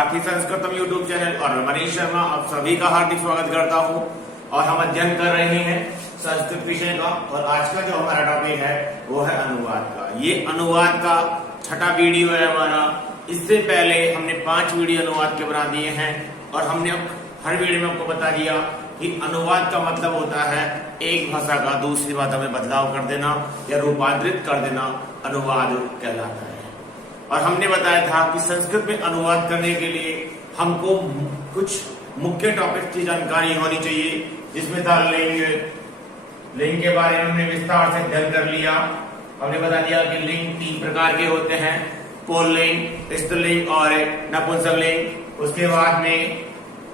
सारथी संस्कृतम YouTube channel और मैं मनीष शर्मा आप सभी का हार्दिक स्वागत करता हूं। और हम अध्ययन कर रहे हैं संस्कृत विषय का और आज का जो हमारा टॉपिक है वो है अनुवाद का। ये अनुवाद का छठा वीडियो है हमारा। इससे पहले हमने 5 वीडियो अनुवाद के बना दिए हैं और हमने हर वीडियो में आपको बता दिया कि अनुवाद का मतलब होता है एक भाषा का दूसरी भाषा में बदलाव कर देना या रूपांतरित कर देना, अनुवाद कहलाता है। और हमने बताया था कि संस्कृत में अनुवाद करने के लिए हमको कुछ मुख्य टॉपिक की जानकारी होनी चाहिए, जिसमें था लिंग। लिंग के बारे में हमने विस्तार से अध्ययन कर लिया। हमने बता दिया कि लिंग 3 प्रकार के होते हैं, पुल्लिंग, स्त्रीलिंग और नपुंसकलिंग। उसके बाद में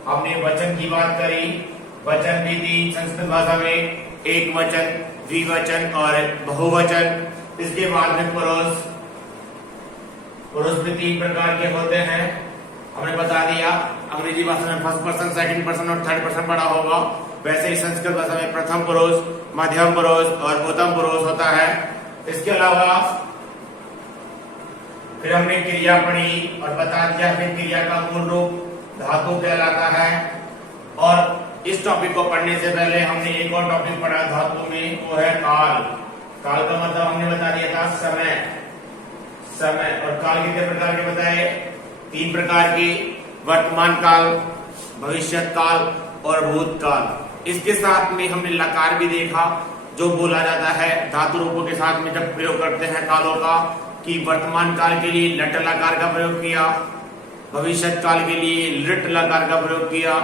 हमने वचन की बात करी। वचन भी 3 संस्कृत भाषा में, एक वचन, द्विवचन और बहुवचन। इसके बाद में पुरुष भी 3 प्रकार के होते हैं। हमने बता दिया अंग्रेजी भाषा में फर्स्ट पर्सन, सेकंड पर्सन और थर्ड पर्सन पढ़ा होगा। वैसे ही संस्कृत भाषा में प्रथम पुरुष, मध्यम पुरुष और उत्तम पुरुष होता है। इसके अलावा फिर हमने क्रिया पढ़ी और बता दिया फिर क्रिया का मूल रूप धातु कहलाता है। और इस टॉपिक को पढ़ने से पहले हमने एक और टॉपिक पढ़ा धातु में, वो है काल। काल का मतलब हमने बता दिया था समय। और काल कितने प्रकार के बताए? 3 प्रकार के, वर्तमान काल, भविष्यत काल और भूतकाल। इसके साथ में हमने लकार भी देखा, जो बोला जाता है धातु रूपों के साथ में जब प्रयोग करते हैं कालों का, कि वर्तमान काल के लिए लट लकार का प्रयोग किया, भविष्यत काल के लिए लृट लकार का प्रयोग किया,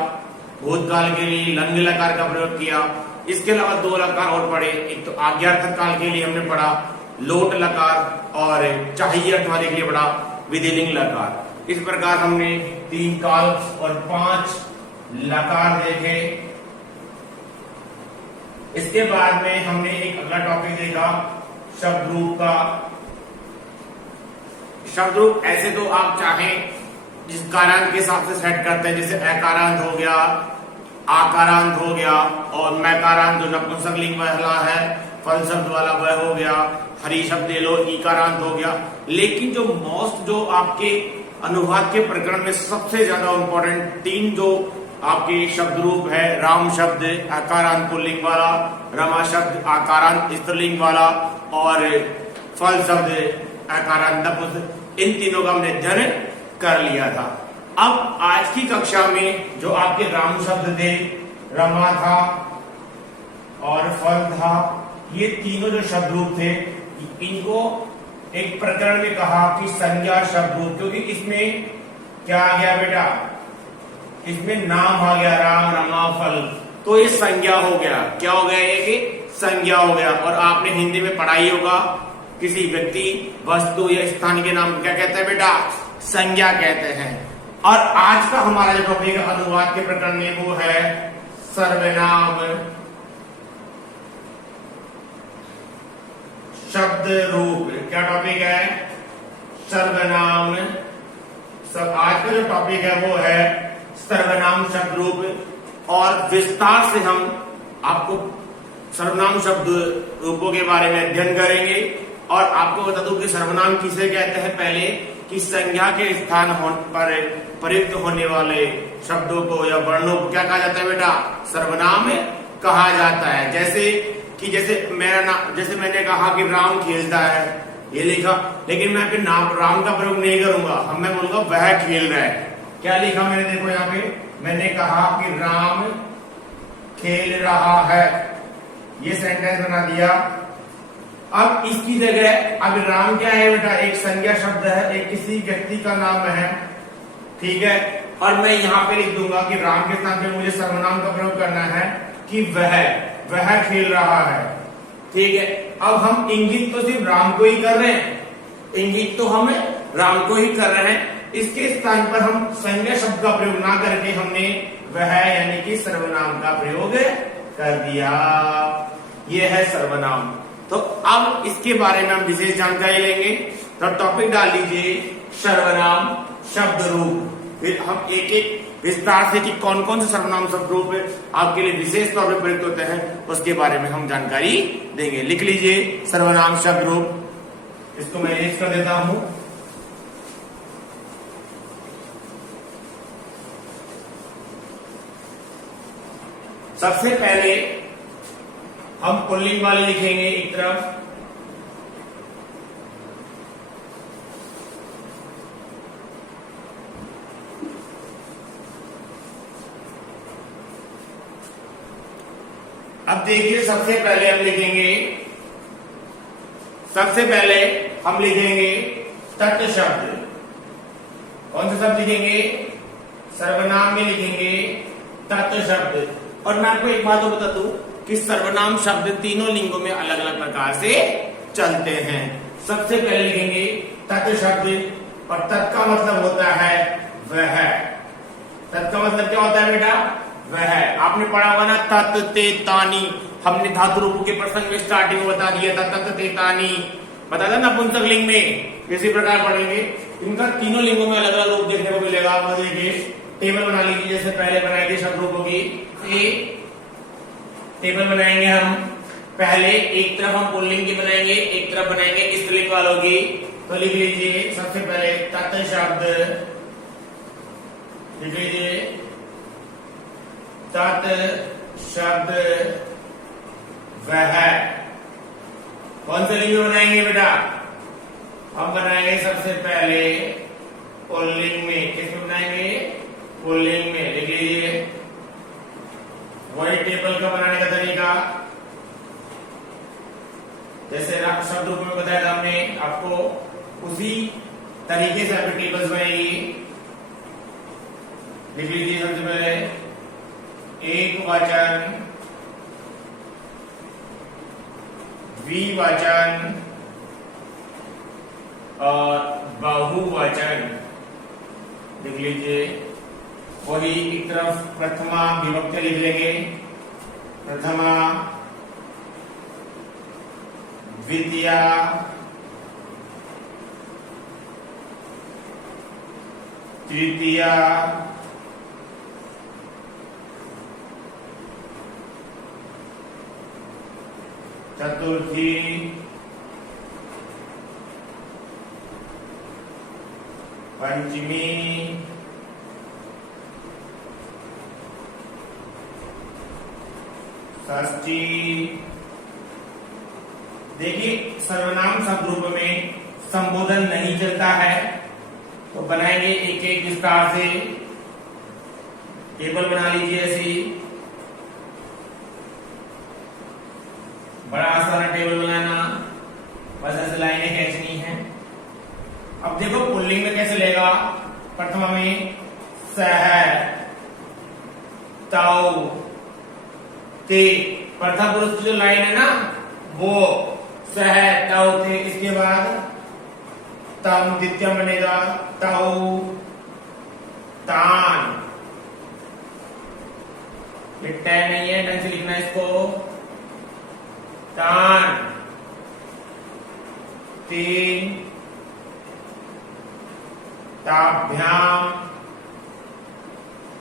भूतकाल के लिए लंग लकार का प्रयोग किया। इसके अलावा 2 लकार और पढ़े। एक तो आज्ञार्थक काल के लिए हमने पढ़ा लोट लकार और चाहिए अर्थ वाले के लिए पढ़ा विधिलिंग लकार। इस प्रकार हमने 3 काल और 5 लकार देखे। इसके बाद में हमने एक अगला टॉपिक देखा शब्द रूप का। शब्द रूप ऐसे तो आप चाहें जिस कारांत के हिसाब से सेट करते हैं, जैसे अकारांत हो गया, आकारांत हो गया और मैकारांत जो नपुंसकलिंग वाला है, फल शब्द वाला वह हो गया, हरि शब्द ले लो, ईकारांत हो गया। लेकिन जो आपके अनुवाद के प्रकरण में सबसे ज्यादा इंपॉर्टेंट 3 जो आपके शब्द रूप है, राम शब्द आकारांत पुल्लिंग वाला, रमा शब्द आकारांत स्त्रीलिंग वाला और फल शब्द आकारांत नपुंसक, इन तीनों का हमने अध्ययन कर लिया था। अब आज की कक्षा में जो आपके राम शब्द थे, रमा था और फल था, ये तीनों जो शब्द रूप थे, इनको एक प्रकरण में कहा कि संज्ञा शब्द रूप, क्योंकि इसमें क्या आ गया बेटा? इसमें नाम आ गया, राम, रमा, फल, तो ये संज्ञा हो गया। क्या हो गया? ये संज्ञा हो गया। और आपने हिंदी में पढ़ाई होगा, किसी व्यक्ति, वस्तु या स्थान के नाम क्या कहते हैं बेटा? संज्ञा कहते हैं। और आज का हमारा जो टॉपिक है अनुवाद के प्रकरण में, वो है सर्वनाम शब्द रूप। क्या टॉपिक है? सर्वनाम। सब आज का जो टॉपिक है वो है सर्वनाम शब्द रूप। और विस्तार से हम आपको सर्वनाम शब्द रूपों के बारे में अध्ययन करेंगे। और आपको बता दूं कि सर्वनाम किसे कहते हैं। पहले कि संज्ञा के स्थान पर प्रयुक्त होने वाले शब्दों को या वर्णों को क्या कहा जाता है बेटा? सर्वनाम कहा जाता है। जैसे मेरा नाम, जैसे मैंने कहा कि राम खेलता है, ये लिखा, लेकिन मैं फिर नाम राम का प्रयोग नहीं करूंगा। मैं बोलूंगा वह खेल रहा है। क्या लिखा मैंने? देखो यहाँ पे मैंने कहा कि राम खेल रहा है, ये सेंटेंस बना दिया। अब इसकी जगह अब राम क्या है बेटा? एक संज्ञा शब्द है, एक किसी व्यक्ति का नाम है, ठीक है। और मैं यहाँ पे लिख दूंगा कि राम के स्थान पे मुझे सर्वनाम का प्रयोग करना है कि वह खेल रहा है, ठीक है। अब हम इंगित तो सिर्फ राम को ही कर रहे हैं, इंगित तो हम राम को ही कर रहे हैं। इसके स्थान पर हम संज्ञा शब्द का प्रयोग ना करके हमने वह यानी कि सर्वनाम का प्रयोग कर दिया। यह है सर्वनाम। तो अब इसके बारे में हम विशेष जानकारी लेंगे। तो टॉपिक डाल लीजिए सर्वनाम शब्द रूप। फिर हम एक एक विस्तार से कि कौन कौन से सर्वनाम शब्द रूप आपके लिए विशेष तौर पर प्रयुक्त होते हैं, उसके बारे में हम जानकारी देंगे। लिख लीजिए सर्वनाम शब्द रूप। इसको मैं लिख कर देता हूं। सबसे पहले हम पुल्लिंग वाले लिखेंगे एक तरफ, अब देखिए सबसे पहले हम लिखेंगे तत् शब्द। कौन सा शब्द लिखेंगे? सर्वनाम में लिखेंगे तत् शब्द। और मैं आपको एक बात बता दूं कि सर्वनाम शब्द तीनों लिंगों में अलग अलग प्रकार से चलते हैं। सबसे पहले लिखेंगे तत् शब्द, और तत् का मतलब होता है वह। तत् का मतलब क्या होता है बेटा? वह। आपने पढ़ा होगा ना तत् ते तानी, हमने धातु रूपों के प्रसंग में स्टार्टिंग में बता दिया था तत् ते तानी, बता था नपुंसक लिंग में। इसी प्रकार पढ़ेंगे, इनका तीनों लिंगों में अलग अलग रूप देखने को मिलेगा। आप देखिए टेबल बना लीजिए, जैसे पहले बनाई थी शब्द रूपों की। टेबल बनाएंगे हम, पहले एक तरफ हम पुल्लिंग की बनाएंगे, एक तरफ बनाएंगे स्त्रीलिंग वालों की। तो लिख लीजिए सबसे पहले तत् शब्द, लिख लीजिए तत् शब्द वह। कौन से लिंग में बनाएंगे बेटा? हम बनाएंगे सबसे पहले पुल्लिंग में। किस में बनाएंगे? पुल्लिंग में। लिख लीजिए वही टेबल का बनाने का तरीका, जैसे शब्द रूप में बताया था हमने आपको, उसी तरीके से आपकी टेबल्स बनेगी। लिख लीजिए सबसे पहले एक वचन, द्विवचन और बहुवचन। लिख लीजिए वही एक तरफ प्रथमा विभक्ति लिख लेंगे, प्रथमा, द्वितीया, तृतीया, चतुर्थी, पंचमी, षष्ठी। देखिए सर्वनाम शब्द रूप में संबोधन नहीं चलता है, तो बनाएंगे एक एक विस्तार से। टेबल बना लीजिए ऐसी, बड़ा आसान है टेबल बनाना, बस ऐसे लाइनें खींचनी है। अब देखो पुल्लिंग में कैसे लेगा? प्रथमा में सह, तौ, ते, प्रथम पुरुष की जो लाइन है ना वो सह, तौ, ते। इसके बाद तम द्वितीय बनेगा, तौ, तान। ये टै नहीं है, ढंग से लिखना है इसको। तान, तीन, ताभ्याम,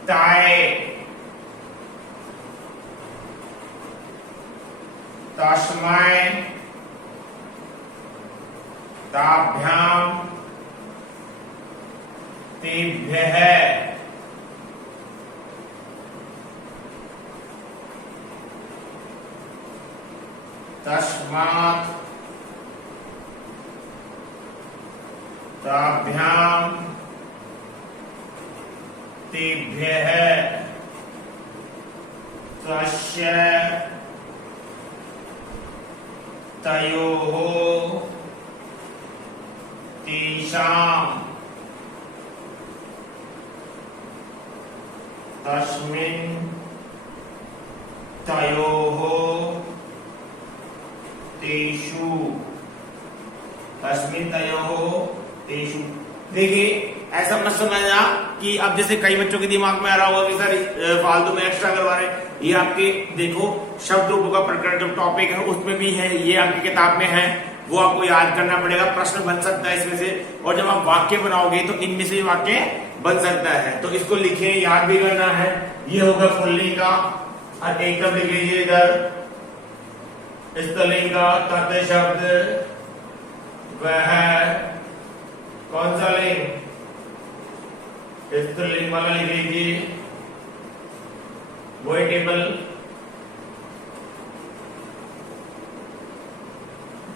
ताए, तस्मै, ताभ्याम, तेभ्यः, तस्मात्, ताभ्याम, तेभ्यः, तस्य, तयोः, तेषाम्, तस्मिन्, तयोः, तेषु, तस्मिन्, तयोः, तेषु। देखिए ऐसा मत समझना कि अब जैसे कई बच्चों के दिमाग में आ रहा होगा कि सर फालतू में एक्स्ट्रा करवा रहे हैं। ये आपके देखो शब्द रूपों का प्रकरण जो टॉपिक है उसमें भी है, ये आपकी किताब में है, वो आपको याद करना पड़ेगा। प्रश्न बन सकता है इसमें से, और जब आप वाक्य बनाओगे तो इनमें से वाक्य बन सकता है, तो इसको लिखे, याद भी करना है। ये होगा पुल्लिंग का, और एक तरफ लिख लीजिए इधर स्त्रीलिंग का तत् शब्द वह। कौन सा लिंग? स्त्रीलिंग वाला लिख लीजिए, वही टेबल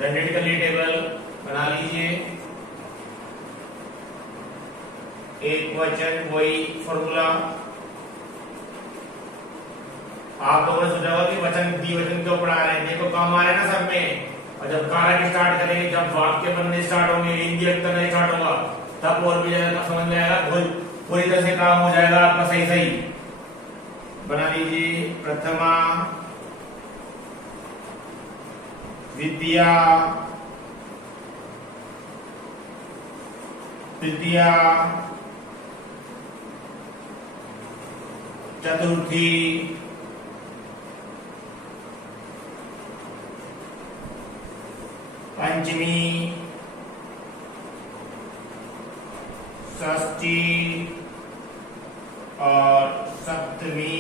जनरेट कर लिए टेबल, बना लीजिए। एक वचन वही फॉर्मूला। आप लोगों ने सोचा होगा कि वचन द्विवचन क्यों पढ़ा रहे हैं, देखो काम आ रहा है ना सब में। और जब कारक स्टार्ट करेंगे, जब वाक्य बनने स्टार्ट होंगे, लिंगी नहीं स्टार्ट होगा, तब और भी ज्यादा समझ में आएगा, पूरी तरह से काम हो जाएगा आपका सही सही। बना लीजिए प्रथमा, द्वितीया, तृतीया, चतुर्थी, पंचमी, षष्ठी और सप्तमी।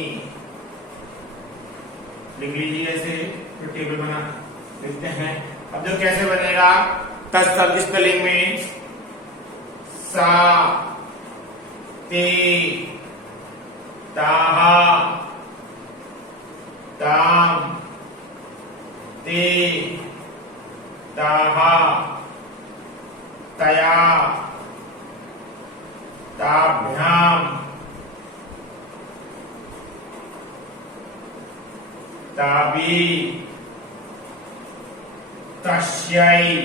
लिख लीजिए ऐसे, तो टेबल बना लिखते हैं। अब जो कैसे बनेगा, तत्सम स्पेलिंग में सा, ते, ताहा, ताम, ते, ताहा, तया, ताभ्याम, ताबी, तस्यै,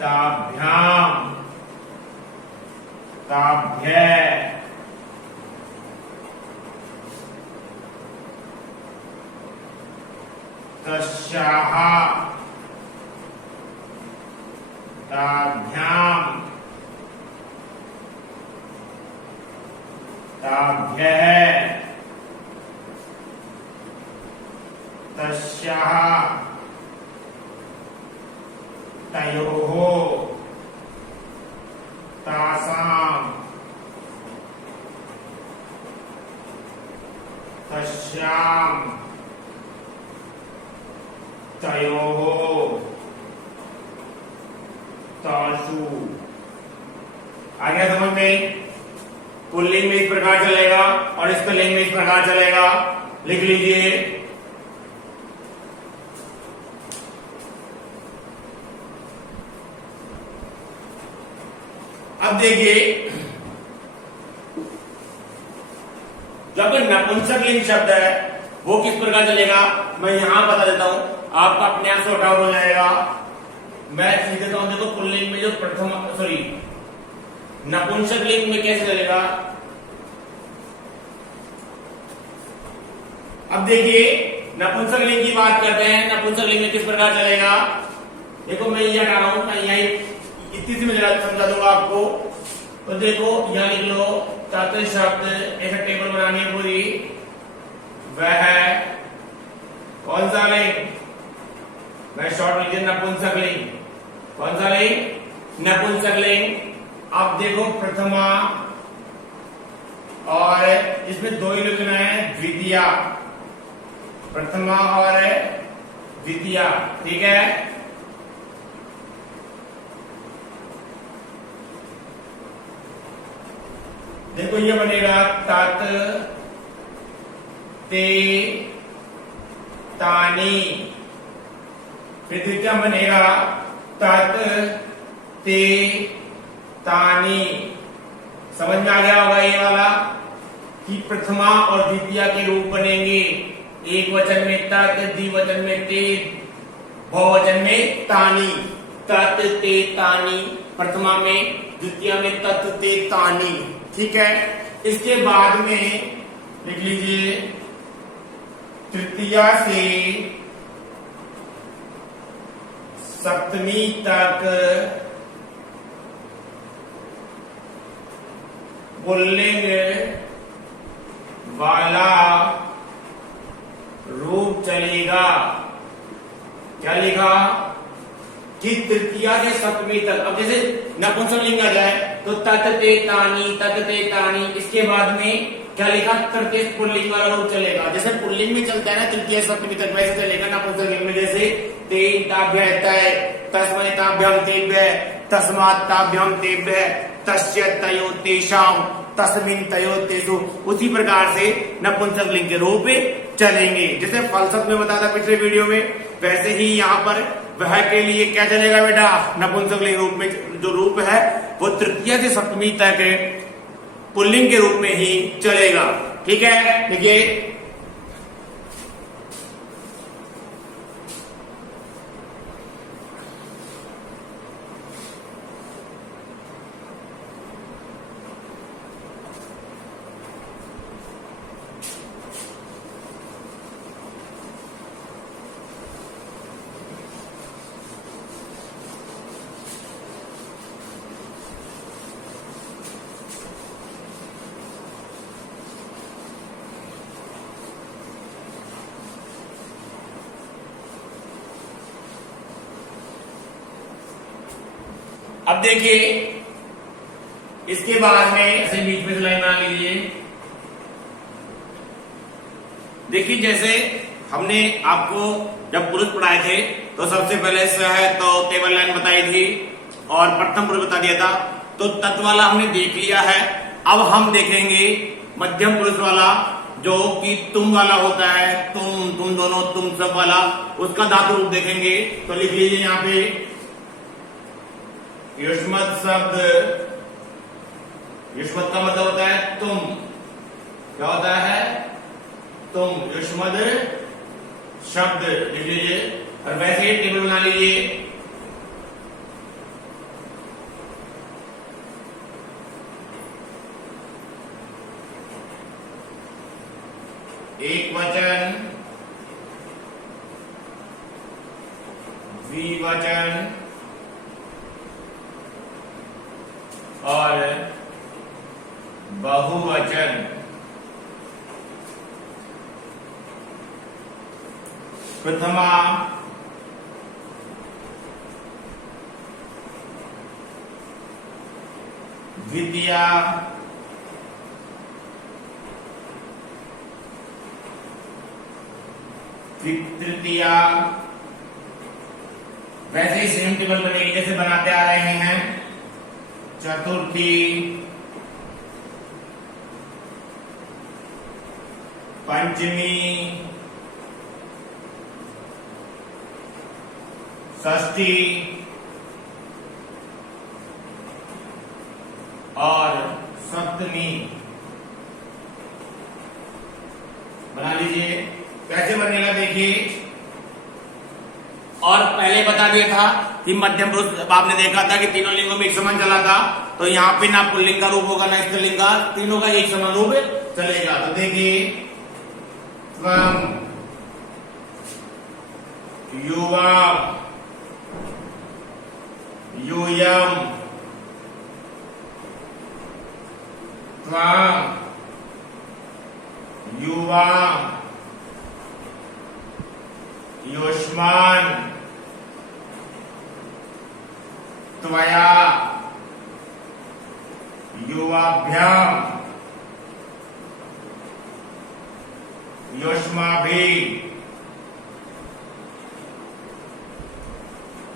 ताभ्याम, ताभ्यै, तस्याः, ताभ्याम, ताभ्यः, तस्याः, तयोः, तासां, तस्यां, तयोः, तासु। आ गया समझ में? पुल्लिंग में इस प्रकार चलेगा और स्त्रीलिंग में इस प्रकार चलेगा। लिख लीजिए। अब देखिए, जब नपुंसकलिंग शब्द है वो किस प्रकार चलेगा, मैं यहां बता देता हूं, आपका अपने आप सॉर्ट आउट हो जाएगा। मैं लिख देता हूं, देखो पुल्लिंग में जो प्रथम, सॉरी, नपुंसकलिंग में कैसे चलेगा। अब देखिए, नपुंसकलिंग की बात करते हैं। नपुंसकलिंग में किस प्रकार चलेगा, देखो मैं ये हटा रहा हूं, मैं यही इतनी सी में समझा दूंगा आपको। तो देखो यहां लिख लो, तत् शब्द, ऐसा टेबल बनानी है पूरी। वह कौन सा लिंग, मैं शॉर्ट लिख दिया नपुंसकलिंग। कौन सा लिंग, नपुंसकलिंग। अब देखो प्रथमा, और इसमें दो ही लिखना है, द्वितीया, प्रथमा और द्वितीया, ठीक है। देखो ये बनेगा तत्, ते, तानी। फिर द्वितीया बनेगा तत्, ते, तानी। समझ में आ गया होगा ये वाला, कि प्रथमा और द्वितीया के रूप बनेंगे। एक वचन में तत्, द्विवचन में ते, बहुवचन में तानी। तत्, ते, तानी प्रथमा में, द्वितीया में तत्, ते, तानी, ठीक है। इसके बाद में लिख लीजिए, तृतीया से सप्तमी तक पुल्लिंग वाला रूप चलेगा। क्या लिखा, कि तृतीया से सप्तमी तक। अब जैसे नपुंसकलिंग आ जाए तो तत्, ते, तानी, तत्, ते, तानी। इसके बाद में क्या लिखा, तृतीय पुल्लिंग वाला रूप चलेगा। जैसे पुल्लिंग में चलता है ना तृतीय से सप्तमी तक, वैसे चलेगा नपुंसकलिंग में। जैसे तेन ताभ्य तय, तस्मै ताभ्याम तेभ्य, तस्मात् ताभ्याम तेभ्य, तस्य तयो तेषाम, तस्मिन् तयो तेषु। उसी प्रकार से नपुंसकलिंग के रूप चलेंगे। जैसे फलसफ में बताया था पिछले वीडियो में, वैसे ही यहाँ पर वह के लिए क्या चलेगा बेटा, नपुंसकलिंग रूप में जो रूप है वो तृतीय से सप्तमी तक पुल्लिंग के रूप में ही चलेगा। ठीक है, देखिए अब देखिए इसके बाद में ऐसे बीच में से लाइन बना लीजिए। देखिए जैसे हमने आपको जब पुरुष पढ़ाए थे तो सबसे पहले है तो टेबल लाइन बताई थी और प्रथम पुरुष बता दिया था, तो तत्व वाला हमने देख लिया है। अब हम देखेंगे मध्यम पुरुष वाला जो कि तुम वाला होता है, तुम दोनों, तुम सब वाला, उसका धातु रूप देखेंगे। तो लिख लीजिए यहाँ पे युष्मत शब्द, युष्मत का मतलब होता है तुम, क्या होता है तुम, युष्मत शब्द लिख लीजिए। और वैसे ही टेबल बना लीजिए। एक वचन, द्विवचन और बहुवचन। प्रथमा, द्वितीया, तृतीया। वैसे ही सेम टेबल बनेगी जैसे बनाते आ रहे हैं। चतुर्थी, पंचमी, षष्ठी और सप्तमी बना लीजिए। कैसे बनेगा देखिए, और पहले बता दिया था कि मध्यम पुरुष आपने देखा था कि तीनों लिंगों में एक समान चला था, तो यहाँ पे ना पुल्लिंग का रूप होगा ना स्त्रीलिंग का, तीनों का एक समान रूप चलेगा। तो देखिए त्वम, युवम, यूयम, त्वम, युवाम, युष्मान, त्वया, युवाभ्याम, युष्माभि।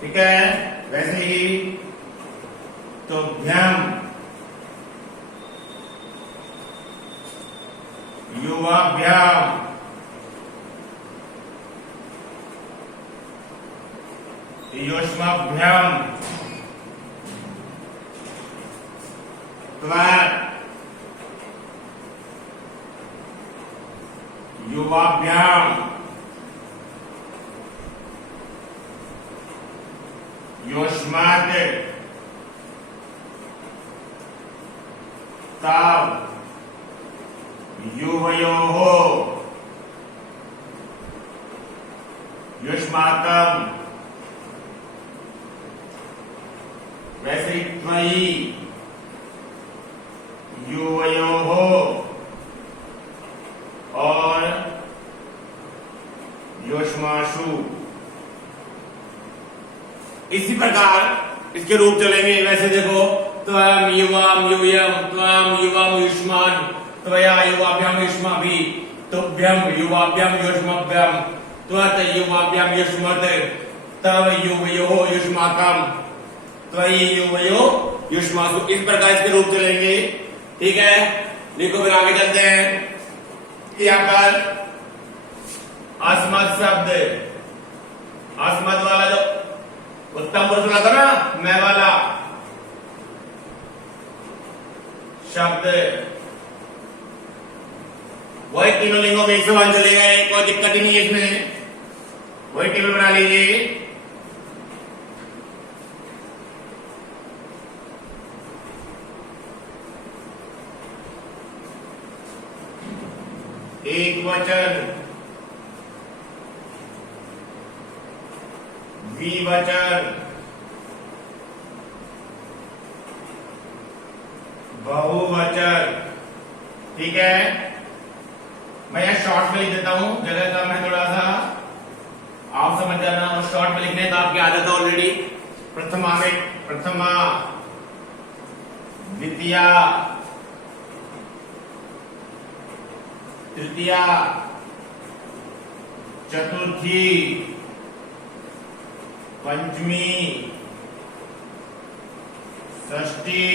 ठीक है, वैसे ही तुभ्यम, युवाभ्याम, युष्माभ्याम, युवाभ्याम, युष्मात्, तव, युवयोः, युष्माकम्। वैसे ही त्वयि, युवयोः और युष्मासु। इसी प्रकार इसके रूप चलेंगे। वैसे देखो त्वम, युवाम, यूयम, त्वम, युवाम, युष्मान, त्वया, युवाभ्याम, युष्माभि, तुभ्यम, युवाभ्याम, युष्माभ्याम, त्वत्, युवाभ्याम, युष्मत्, तव, युवयोः, युष्माकम्, त्वयि, युवयो, युष्मासु। इस प्रकार इसके रूप चलेंगे। ठीक है, देखो फिर आगे चलते हैं। यहाँ पर अस्मत् शब्द, अस्मद वाला जो उत्तम पुरुष वाला था ना, मैं वाला शब्द, वही तीनों लिंगों में एक समान चलेगा, कोई दिक्कत ही नहीं है इसमें। वही टेबल बना लीजिए। एक वचन, द्विवचन, बहुवचन। ठीक है, मैं यह शॉर्ट में लिख देता हूं, जगह कम है थोड़ा सा, आप समझ जाना। और शॉर्ट में लिखने का आपकी आदत है ऑलरेडी। प्रथमा में प्रथमा, द्वितीया, तृतीया, चतुर्थी, पंचमी, षष्ठी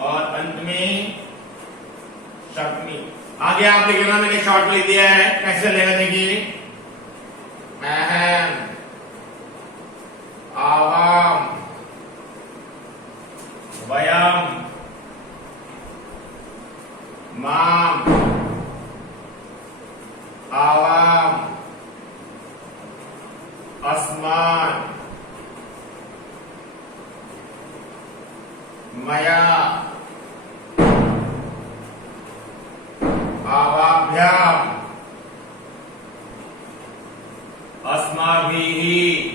और अंत में सप्तमी। आगे आप लिखना, मैंने शॉर्ट में लिख दिया है, कैसे लेना देखिए। अहम, आवाम, वयम, माम, आवाम, अस्मान, मया, आवाभ्याम, अस्माभिः।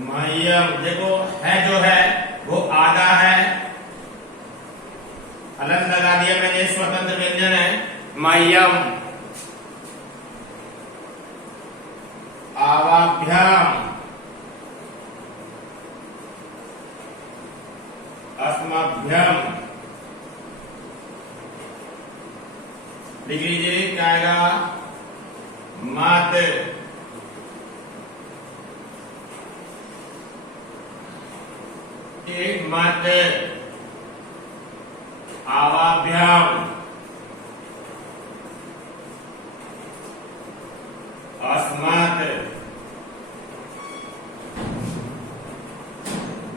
मह्यम, देखो है जो है वो आधा है, हलन लगा दिया मैंने, स्वतंत्र व्यंजन है। मह्यम, आवाभ्याम, अस्मभ्यम। लिख लीजिए, क्या आएगा? मत, मत, आवाभ्याम, अस्मत्,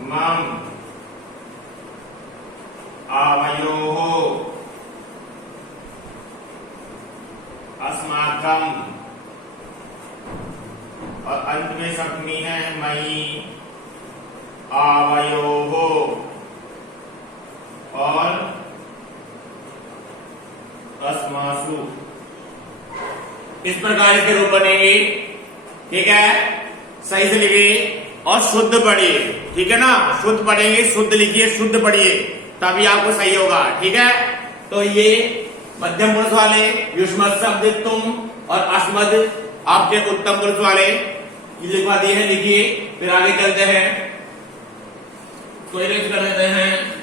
मम, आवयोः, अस्माकं, और अंत में सप्तमी है मयि, आवयोः और अस्मासु। इस प्रकार के रूप बनेंगे। ठीक है, सही से लिखिए और शुद्ध पढ़िए। ठीक है ना, शुद्ध पढ़ेंगे, शुद्ध लिखिए, शुद्ध पढ़िए, तभी आपको सही होगा। ठीक है, तो ये मध्यम पुरुष वाले युष्मत् शब्द तुम और अस्मद आपके उत्तम पुरुष वाले लिखवा दिए हैं, लिखिए। फिर आगे चलते हैं, तो इरेज कर देते हैं।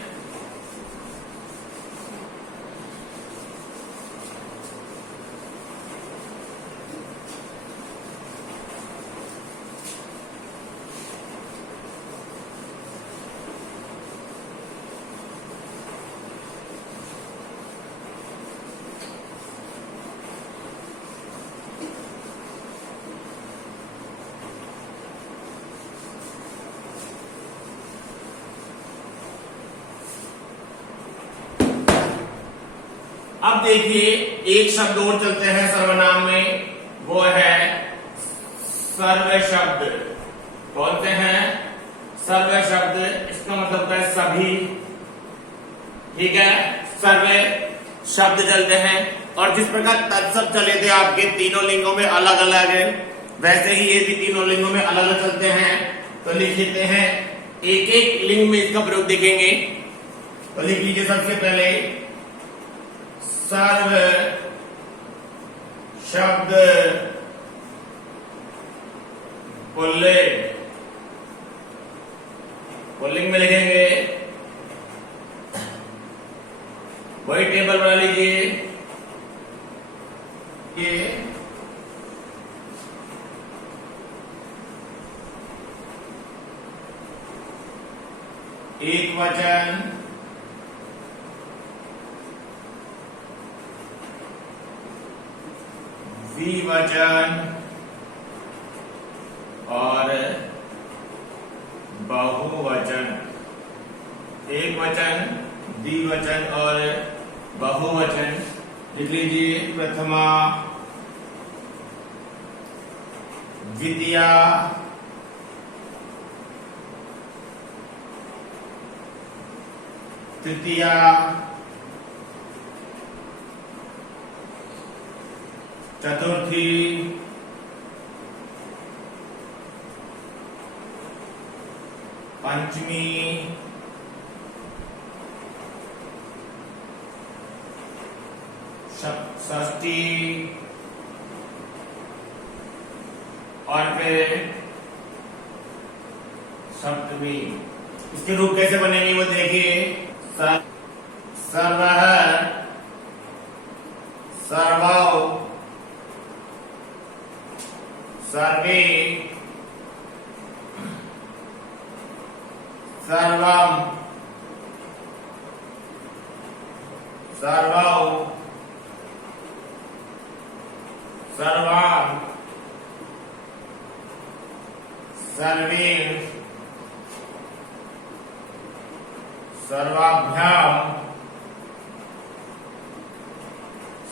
अब देखिए, एक शब्द और चलते हैं सर्वनाम में, वो है सर्व शब्द। कौन से हैं? सर्व शब्द, इसका मतलब होता है सभी। ठीक है, सर्व शब्द चलते हैं, और जिस प्रकार तत्सब चले थे आपके तीनों लिंगों में अलग अलग है, वैसे ही ये भी तीनों लिंगों में अलग अलग चलते हैं। तो लिख लेते हैं, एक एक लिंग में इसका प्रयोग देखेंगे। तो लिख लीजिए सबसे पहले, सर्व शब्द पुल्लिंग में लिखेंगे। वही टेबल बना लीजिए। ये एक वचन, द्विवचन और बहुवचन, एक वचन, द्विवचन और बहुवचन लिख लीजिए। प्रथमा, द्वितीया, तृतीया, चतुर्थी, पंचमी, षष्ठी और फिर सप्तमी। इसके रूप कैसे बनेंगे वो देखिए। सर्वः, सर्वौ, सर्वे, सर्वम, सर्वौ, सर्वान्, सर्वे, सर्वाभ्याम,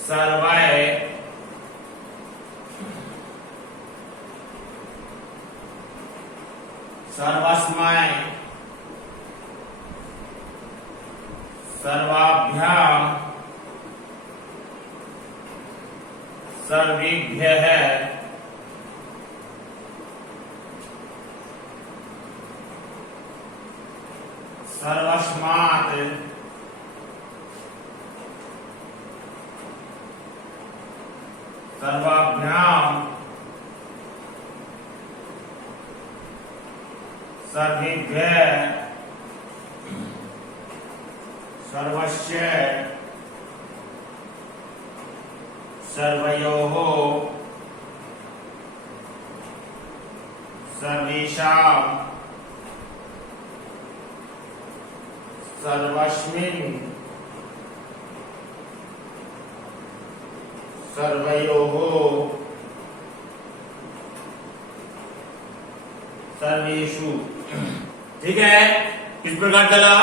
सर्वै, सर्वस्मै, सर्वाभ्याम, सर्वेभ्यः, सर्वस्मात्, सर्वाभ्याम, सर्वेभ्यः, सर्वस्य, सर्वयोः, सर्वेषां, सर्वस्मिन्, सर्वयोः, सर्वेषु। ठीक है, किस प्रकार चला?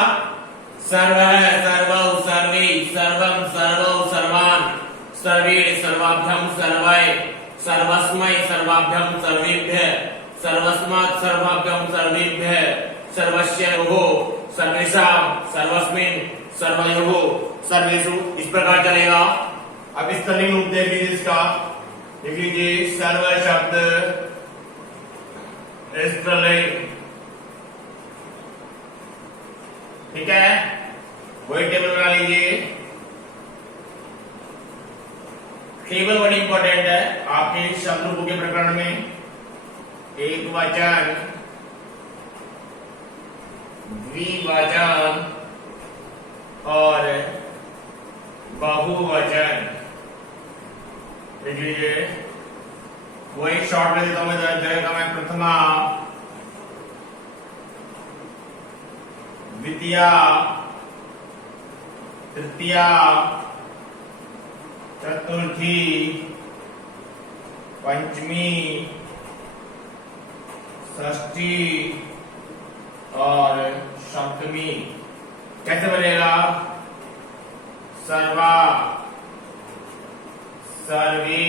सर्वः, सर्वौ, सर्वे, सर्वं, सर्वौ, सर्वान्, सर्वे, सर्वाभ्याम, सर्वै, सर्वस्मै, सर्वाभ्याम, सर्वेभ्यः, सर्वस्मात्, सर्वाभ्याम, सर्वेभ्यः, सर्वस्योः, सर्वेषां, सर्वस्मिन्, सर्वयोः, सर्वेषु। इस प्रकार चलेगा। अब इसका लिंग रूप देख लीजिए। इसका देख लीजिए। सर्व शब्द स्त्रीलिंग, ठीक है, वही टेबल बना लीजिए। टेबल बड़ी इंपॉर्टेंट है आपके शब्द रूपों के प्रकरण में। एक वचन, द्विवचन और बहुवचन देख लीजिए। वही शॉर्ट में देता हूं मैं। प्रथमा, द्वितीया, तृतीया, चतुर्थी, पंचमी, षष्ठी और सप्तमी। कैसे बनेगा? सर्वा, सर्वे,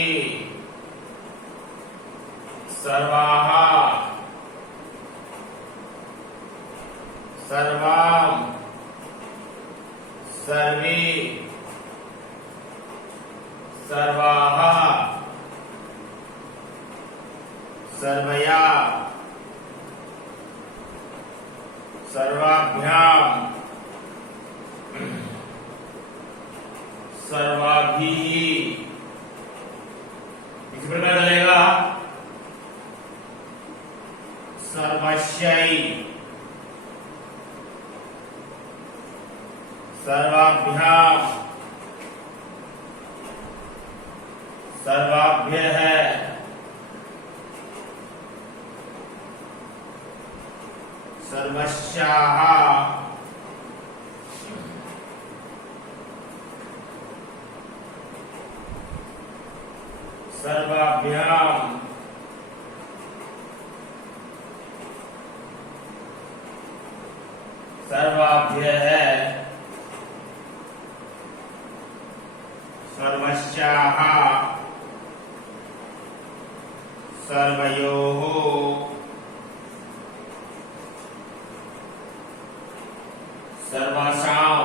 सर्वाः, सर्वाम्, सर्वे, सर्वाः, सर्वया, सर्वाभ्याम, सर्वाभिः। इस प्रकार चलेगा। सर्वस्यै, सर्वाभ्याम, सर्वाभ्यः, सर्वस्याः, सर्व सर्वाभ्यः, सर्वस्याः, सर्वयोः, सर्वासां।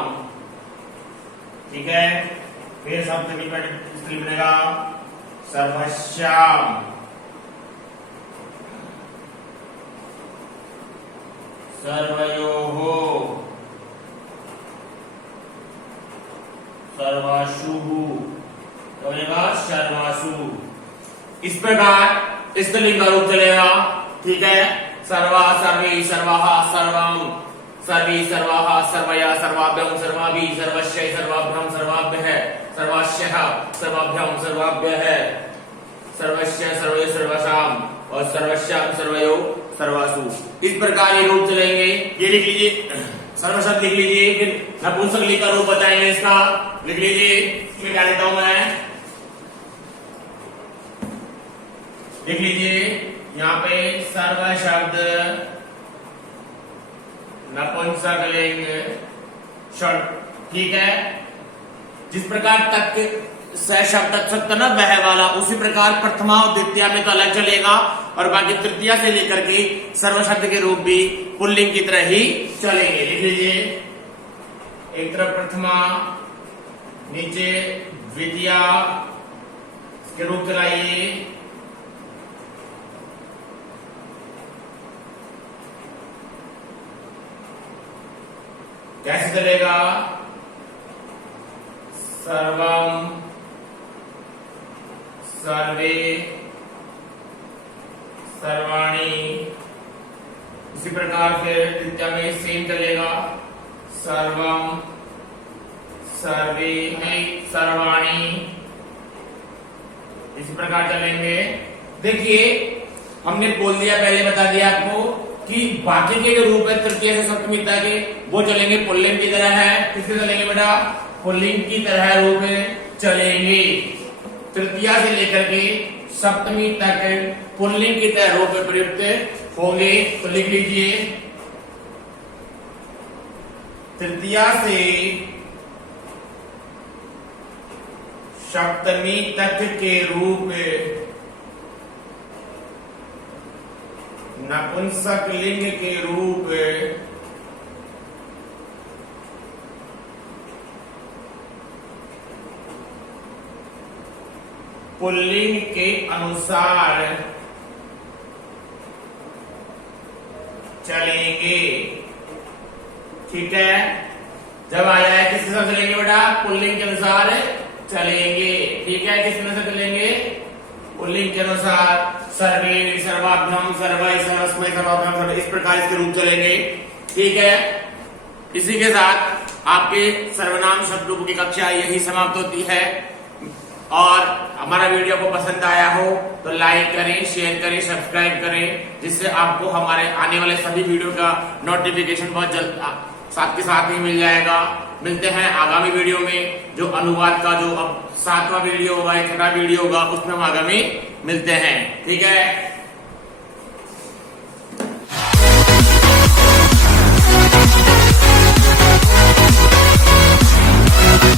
ठीक है, फिर सप्तमी पर स्त्री बनेगा सर्वस्याम, सर्वयोः, सर्वासु, तो बनेगा सर्वासु। इस प्रकार स्त्रीलिंग का रूप चलेगा। ठीक है, सर्वा, सर्वे, सर्वाः, सर्वं, सर्वे, सर्वाः, सर्वया, सर्वाभ्यं, सर्वाभि, सर्वस्य, सर्वाभ्यं, सर्वाभ्यः, सर्वास्यः, सर्वाभ्यं, सर्वाभ्यः, सर्वस्य, सर्वे, सर्वसाम और सर्वस्याम, सर्वयो, सर्वासु। इस प्रकार ये रूप चलेंगे। ये लिख लीजिए, सर्व शब्द लिख लीजिए, फिर नपुंसकलिंग का रूप बताएंगे इसका। लिख लीजिए, इसमें क्या लेता हूं मैं, लिख लीजिए यहाँ पे सर्व शब्द नपुंसकलिंग शब्द। ठीक है, जिस प्रकार तक स शब्द तत्सत्य न वह वाला, उसी प्रकार प्रथमा और द्वितीय में तो अलग चलेगा और बाकी तृतीया से लेकर के सर्व शब्द के रूप भी पुल्लिंग की तरह ही चलेंगे। लिख लीजिए, एक तरफ प्रथमा, नीचे द्वितीया के रूप चलाइए। कैसे चलेगा, सर्वम, सर्वे, सर्वाणी। इसी प्रकार फिर द्वितीय में सेम चलेगा, सर्वम, सर्वे, सर्वाणी। इसी प्रकार चलेंगे। देखिए, हमने बोल दिया, पहले बता दिया आपको कि बाकी के जो रूप है तृतीय से सप्तमी तक के, वो चलेंगे पुल्लिंग की तरह है। किसके चलेंगे बेटा, पुल्लिंग की तरह रूप चलेंगे। तृतीया से लेकर के सप्तमी तक पुल्लिंग की तरह रूप में प्रयुक्त होंगे। तो लिख लीजिए, तृतीया से सप्तमी तक के रूप नपुंसक लिंग के रूप पुल्लिंग के अनुसार चलेंगे। ठीक है, जब आ जाए किसके साथ चलेंगे बेटा, पुल्लिंग के अनुसार चलेंगे। ठीक है, किसके अनुसार चलेंगे, पुल्लिंग के अनुसार। सर्वे, सर्वाभ्यम, सर्वै, सर्वस्मै, सर्वाभ्यम, सर्व, इस प्रकार इसके रूप चलेंगे। ठीक है, इसी के साथ आपके सर्वनाम शब्द रूप की कक्षा यही समाप्त होती है। और हमारा वीडियो को पसंद आया हो तो लाइक करें, शेयर करें, सब्सक्राइब करें, जिससे आपको हमारे आने वाले सभी वीडियो का नोटिफिकेशन बहुत जल्द साथ के साथ ही मिल जाएगा। मिलते हैं आगामी वीडियो में, जो अनुवाद का जो अब 7वां वीडियो होगा, 6वां वीडियो होगा, उसमें हम आगामी मिलते हैं। ठीक है।